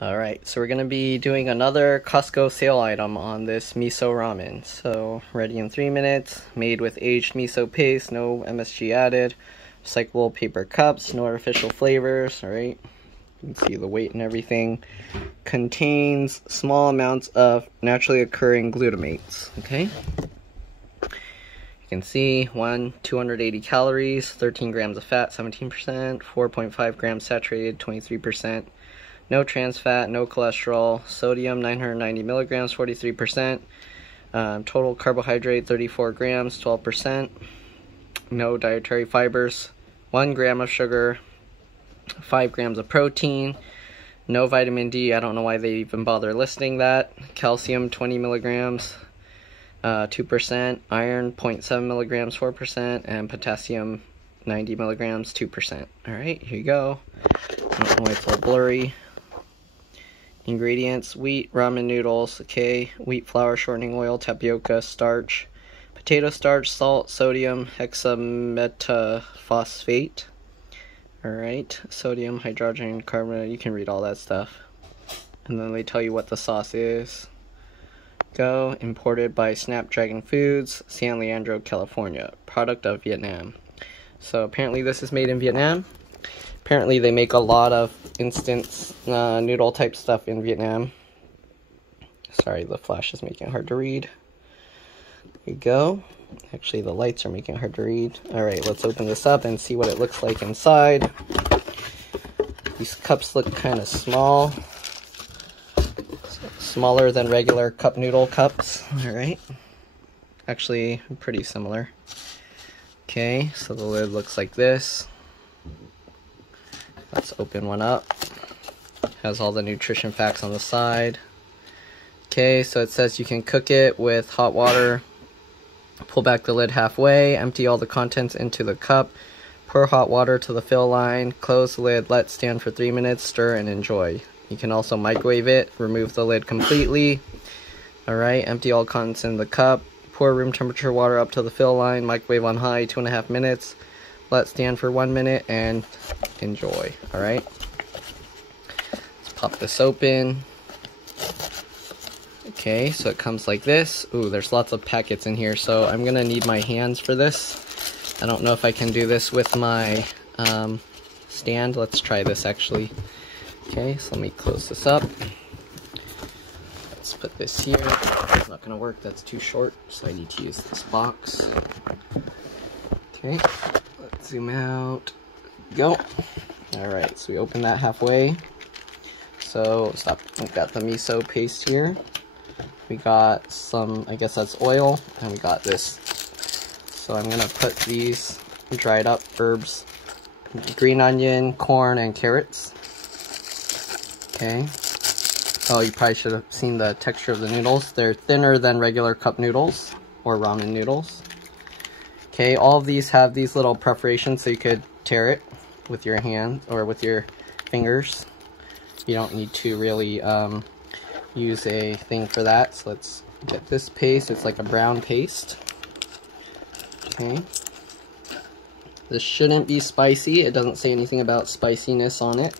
Alright, so we're going to be doing another Costco sale item on this miso ramen. So, ready in 3 minutes, made with aged miso paste, no MSG added, recyclable paper cups, no artificial flavors, alright? You can see the weight and everything. Contains small amounts of naturally occurring glutamates, okay? You can see 280 calories, 13 grams of fat, 17%, 4.5 grams saturated, 23%. No trans fat, no cholesterol, sodium 990 milligrams, 43%, total carbohydrate 34 grams, 12%, no dietary fibers, 1 gram of sugar, 5 grams of protein, no vitamin D, I don't know why they even bother listing that, calcium 20 milligrams, 2%, iron 0.7 milligrams, 4%, and potassium 90 milligrams, 2%. Alright, here you go. I don't know why it's a little blurry. Ingredients: wheat, ramen noodles, okay, wheat flour, shortening oil, tapioca, starch, potato starch, salt, sodium, hexametaphosphate, alright, sodium, hydrogen, carbonate, you can read all that stuff. And then they tell you what the sauce is. Go, imported by Snapdragon Foods, San Leandro, California, product of Vietnam. So apparently this is made in Vietnam. Apparently they make a lot of instant noodle type stuff in Vietnam. Sorry, the flash is making it hard to read. There you go. Actually, the lights are making it hard to read. Alright, let's open this up and see what it looks like inside. These cups look kind of small. Smaller than regular cup noodle cups. Alright. Actually, pretty similar. Okay, so the lid looks like this. Let's open one up. Has all the nutrition facts on the side. Okay, so it says you can cook it with hot water. Pull back the lid halfway, empty all the contents into the cup, pour hot water to the fill line, close the lid, let stand for 3 minutes, stir and enjoy. You can also microwave it, remove the lid completely. Alright, empty all contents in the cup, pour room temperature water up to the fill line, microwave on high, 2.5 minutes. Let stand for 1 minute and enjoy. Alright. Let's pop this open. Okay, so it comes like this. Ooh, there's lots of packets in here, so I'm gonna need my hands for this. I don't know if I can do this with my stand. Let's try this actually. Okay, so let me close this up. Let's put this here. It's not gonna work, that's too short, so I need to use this box. Okay. Zoom out. Go. Alright, so we open that halfway. So, we've got the miso paste here. We got some, I guess that's oil, and we got this. So I'm gonna put these dried up herbs, green onion, corn, and carrots. Okay. Oh, you probably should have seen the texture of the noodles. They're thinner than regular cup noodles, or ramen noodles. Okay, all of these have these little perforations so you could tear it with your hand or with your fingers. You don't need to really use a thing for that. So let's get this paste. It's like a brown paste. Okay. This shouldn't be spicy. It doesn't say anything about spiciness on it.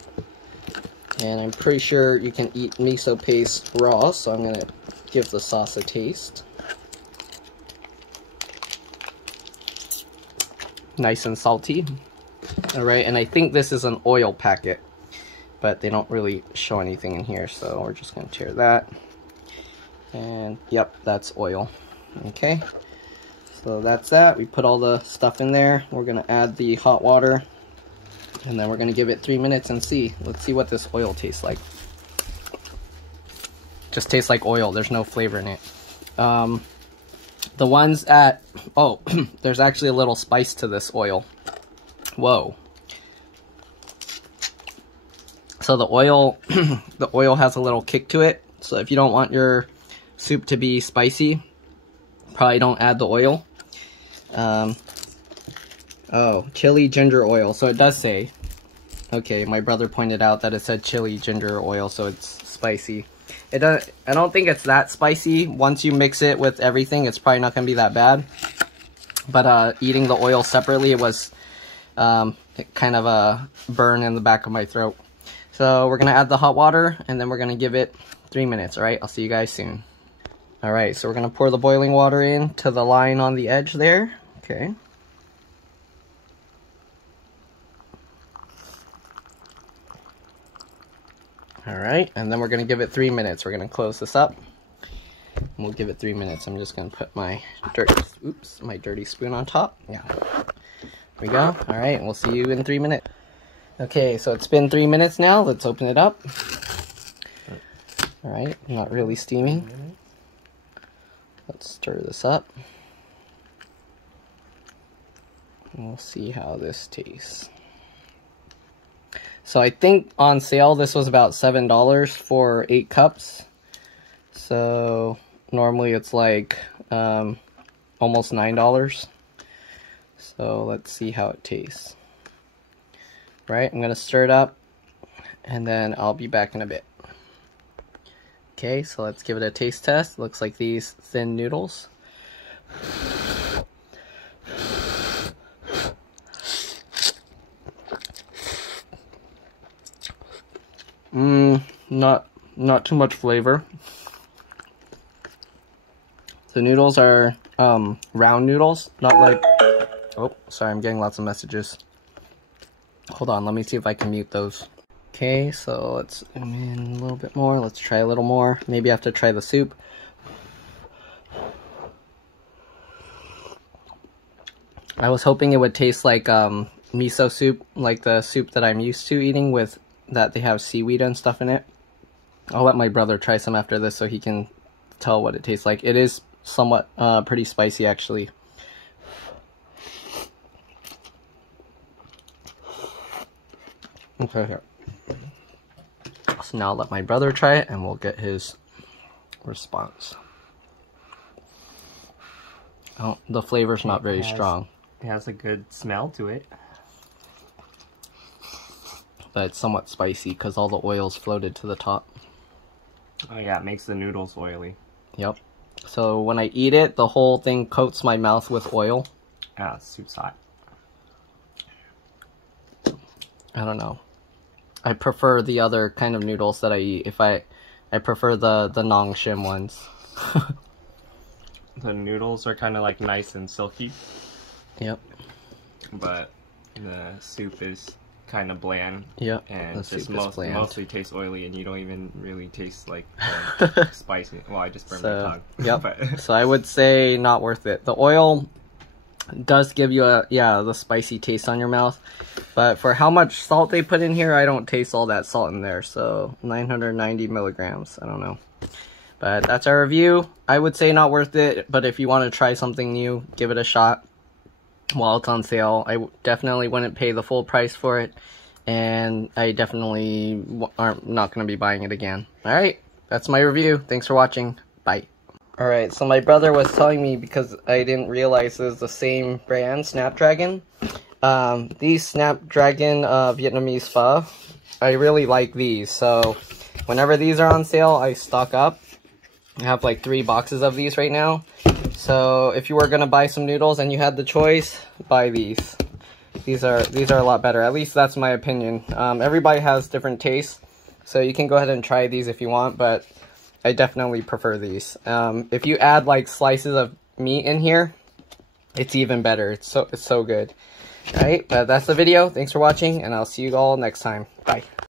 And I'm pretty sure you can eat miso paste raw, so I'm going to give the sauce a taste. Nice and salty. Alright, and I think this is an oil packet, but they don't really show anything in here, so we're just going to tear that. And yep, that's oil. Okay, so that's that. We put all the stuff in there. We're going to add the hot water, and then we're going to give it 3 minutes and see. Let's see what this oil tastes like. Just tastes like oil. There's no flavor in it. The ones at, oh, there's actually a little spice to this oil. Whoa. So the oil, the oil has a little kick to it. So if you don't want your soup to be spicy, probably don't add the oil. Oh, chili ginger oil. So it does say, okay, my brother pointed out that it said chili ginger oil, so it's spicy. I don't think it's that spicy. Once you mix it with everything, it's probably not going to be that bad. But eating the oil separately, it was kind of a burn in the back of my throat. So we're gonna add the hot water and then we're gonna give it 3 minutes, alright? I'll see you guys soon. Alright, so we're gonna pour the boiling water in to the line on the edge there. Okay. Alright, and then we're gonna give it 3 minutes. We're gonna close this up. And we'll give it 3 minutes. I'm just gonna put my dirty spoon on top. Yeah. There we go. Alright, we'll see you in 3 minutes. Okay, so it's been 3 minutes now. Let's open it up. Alright, not really steaming. Let's stir this up. And we'll see how this tastes. So I think on sale this was about $7 for 8 cups. So normally it's like almost $9. So let's see how it tastes. Right, I'm gonna stir it up and then I'll be back in a bit. Okay, so let's give it a taste test. Looks like these thin noodles. Not too much flavor. The noodles are round noodles, not like, oh, sorry, I'm getting lots of messages. Hold on, let me see if I can mute those. Okay, so let's zoom in a little bit more. Let's try a little more. Maybe I have to try the soup. I was hoping it would taste like miso soup, like the soup that I'm used to eating with, that they have seaweed and stuff in it. I'll let my brother try some after this so he can tell what it tastes like. It is somewhat pretty spicy actually. Okay, here. So now I'll let my brother try it and we'll get his response. Oh, the flavor's not very strong. It has a good smell to it. But it's somewhat spicy because all the oils floated to the top. Oh yeah, it makes the noodles oily. Yep. So when I eat it, the whole thing coats my mouth with oil. Ah, soup's hot. I don't know. I prefer the other kind of noodles that I eat. I prefer the Nongshim ones. The noodles are kind of like nice and silky. Yep. But the soup is kind of bland. Yep. And just mostly tastes oily, and you don't even really taste like spicy. Well, I just burned my tongue. Yep. But So I would say not worth it. The oil does give you the spicy taste on your mouth, but for how much salt they put in here, I don't taste all that salt in there. So 990 milligrams, I don't know. But that's our review. I would say not worth it, but if you want to try something new, give it a shot while it's on sale. I definitely wouldn't pay the full price for it, and I definitely aren't not going to be buying it again. Alright, that's my review. Thanks for watching. Bye. Alright, so my brother was telling me, because I didn't realize it was the same brand, Snapdragon. These Snapdragon Vietnamese pho, I really like these. So whenever these are on sale, I stock up. I have like 3 boxes of these right now. So if you were going to buy some noodles and you had the choice, buy these. These are a lot better. At least that's my opinion. Everybody has different tastes, so you can go ahead and try these if you want, but I definitely prefer these. If you add like slices of meat in here, it's even better. It's so good. Alright, but that's the video. Thanks for watching, and I'll see you all next time. Bye.